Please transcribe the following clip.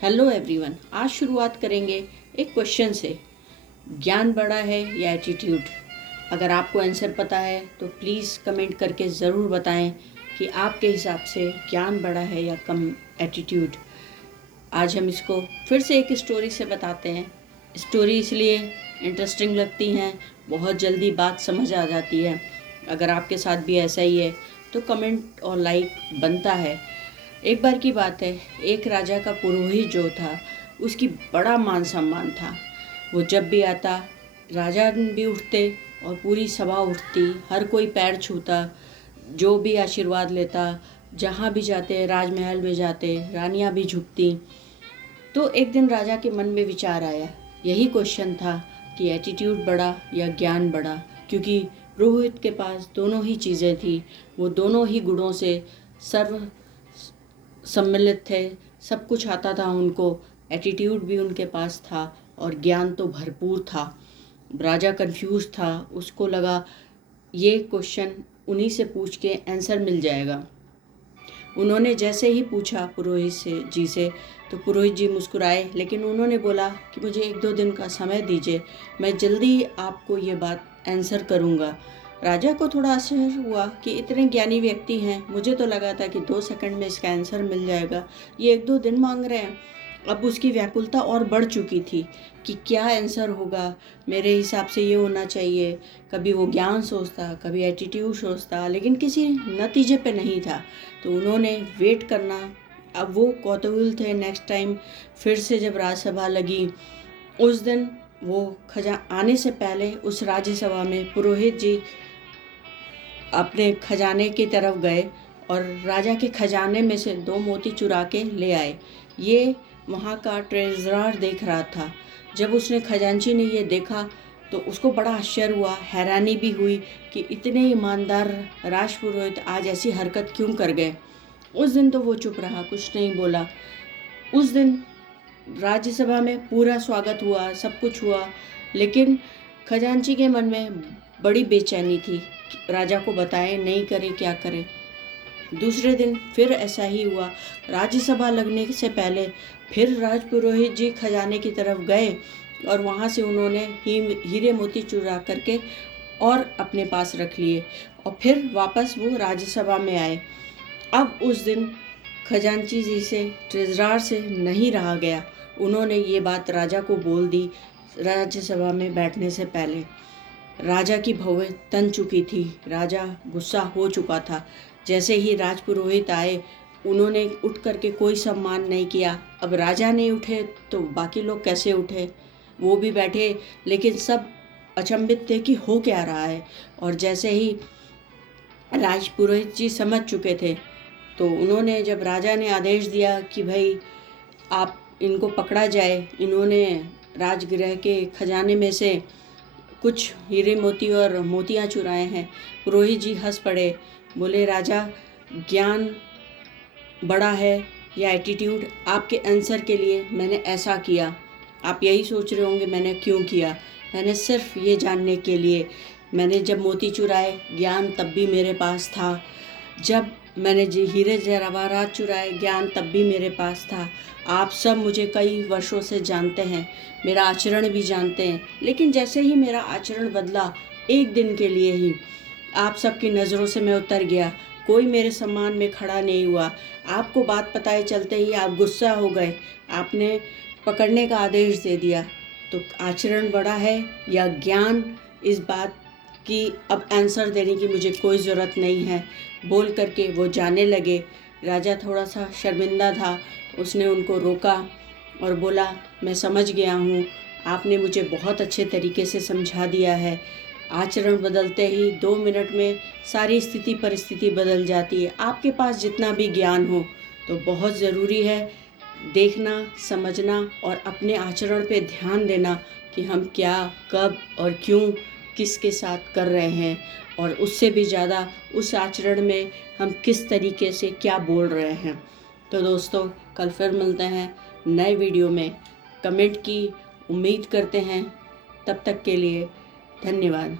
Hello everyone. आज शुरुआत करेंगे एक क्वेश्चन से। ज्ञान बड़ा है या एटीट्यूड? अगर आपको आंसर पता है तो प्लीज़ कमेंट करके ज़रूर बताएं कि आपके हिसाब से ज्ञान बड़ा है या कम एटीट्यूड। आज हम इसको फिर से एक स्टोरी से बताते हैं। स्टोरी इसलिए इंटरेस्टिंग लगती हैं, बहुत जल्दी बात समझ आ जाती है। अगर आपके साथ भी ऐसा ही है तो कमेंट और लाइक बनता है। एक बार की बात है, एक राजा का पुरोहित जो था उसकी बड़ा मान सम्मान था। वो जब भी आता राजा भी उठते और पूरी सभा उठती, हर कोई पैर छूता, जो भी आशीर्वाद लेता। जहाँ भी जाते, राजमहल में जाते, रानियाँ भी झुकती। तो एक दिन राजा के मन में विचार आया, यही क्वेश्चन था कि एटीट्यूड बड़ा या ज्ञान बड़ा, क्योंकि पुरोहित के पास दोनों ही चीज़ें थी। वो दोनों ही गुणों से सर्व सम्मिलित थे, सब कुछ आता था उनको। एटीट्यूड भी उनके पास था और ज्ञान तो भरपूर था। राजा कंफ्यूज था, उसको लगा ये क्वेश्चन उन्हीं से पूछ के आंसर मिल जाएगा। उन्होंने जैसे ही पूछा पुरोहित जी से, तो पुरोहित जी मुस्कुराए, लेकिन उन्होंने बोला कि मुझे 1-2 दिन का समय दीजिए, मैं जल्दी आपको ये बात आंसर करूँगा। राजा को थोड़ा आश्चर्य हुआ कि इतने ज्ञानी व्यक्ति हैं, मुझे तो लगा था कि 2 सेकंड में इसका आंसर मिल जाएगा, ये 1-2 दिन मांग रहे हैं। अब उसकी व्याकुलता और बढ़ चुकी थी कि क्या आंसर होगा। मेरे हिसाब से ये होना चाहिए। कभी वो ज्ञान सोचता, कभी एटीट्यूड सोचता, लेकिन किसी नतीजे पे नहीं था। तो उन्होंने वेट करना, अब वो कौतूहल थे। नेक्स्ट टाइम फिर से जब राज्यसभा लगी, उस दिन वो आने से पहले उस राज्यसभा में पुरोहित जी अपने खजाने की तरफ गए और राजा के खजाने में से 2 मोती चुरा के ले आए। ये वहाँ का ट्रेजरर देख रहा था। जब उसने खजांची ने ये देखा तो उसको बड़ा आश्चर्य हुआ, हैरानी भी हुई कि इतने ईमानदार राजपुरोहित आज ऐसी हरकत क्यों कर गए। उस दिन तो वो चुप रहा, कुछ नहीं बोला। उस दिन राज्यसभा में पूरा स्वागत हुआ, सब कुछ हुआ, लेकिन खजांची के मन में बड़ी बेचैनी थी। राजा को बताए नहीं करे, क्या करे। दूसरे दिन फिर ऐसा ही हुआ। राज्यसभा लगने से पहले फिर राजपुरोहित जी खजाने की तरफ गए और वहाँ से उन्होंने हीरे मोती चुरा करके और अपने पास रख लिए और फिर वापस वो राज्यसभा में आए। अब उस दिन खजांची जी से, ट्रेजरर से नहीं रहा गया। उन्होंने ये बात राजा को बोल दी राज्यसभा में बैठने से पहले। राजा की भवें तन चुकी थी, राजा गुस्सा हो चुका था। जैसे ही राजपुरोहित आए, उन्होंने उठ करके कोई सम्मान नहीं किया। अब राजा नहीं उठे तो बाकी लोग कैसे उठे? वो भी बैठे, लेकिन सब अचंभित थे कि हो क्या रहा है। और जैसे ही राजपुरोहित जी समझ चुके थे, तो उन्होंने, जब राजा ने आदेश दिया कि भाई आप इनको पकड़ा जाए, इन्होंने राजगृह के खजाने में से कुछ हीरे मोती और मोतियाँ चुराए हैं। पुरोहित जी हंस पड़े, बोले राजा, ज्ञान बड़ा है या एटीट्यूड? आपके आंसर के लिए मैंने ऐसा किया। आप यही सोच रहे होंगे मैंने क्यों किया। मैंने सिर्फ ये जानने के लिए, मैंने जब मोती चुराए ज्ञान तब भी मेरे पास था, जब मैंने हीरे जवाहरात चुराए ज्ञान तब भी मेरे पास था। आप सब मुझे कई वर्षों से जानते हैं, मेरा आचरण भी जानते हैं, लेकिन जैसे ही मेरा आचरण बदला, एक दिन के लिए ही आप सबकी नज़रों से मैं उतर गया। कोई मेरे सम्मान में खड़ा नहीं हुआ। आपको बात पता ही चलते ही आप गुस्सा हो गए, आपने पकड़ने का आदेश दे दिया। तो आचरण बड़ा है या ज्ञान? इस बात की अब आंसर देने की मुझे कोई ज़रूरत नहीं है, बोल करके वो जाने लगे। राजा थोड़ा सा शर्मिंदा था, उसने उनको रोका और बोला, मैं समझ गया हूँ, आपने मुझे बहुत अच्छे तरीके से समझा दिया है। आचरण बदलते ही 2 मिनट में सारी स्थिति परिस्थिति बदल जाती है। आपके पास जितना भी ज्ञान हो, तो बहुत ज़रूरी है देखना, समझना और अपने आचरण पे ध्यान देना कि हम क्या, कब और क्यों, किसके साथ कर रहे हैं, और उससे भी ज़्यादा उस आचरण में हम किस तरीके से क्या बोल रहे हैं। तो दोस्तों, कल फिर मिलते हैं नए वीडियो में। कमेंट की उम्मीद करते हैं। तब तक के लिए धन्यवाद।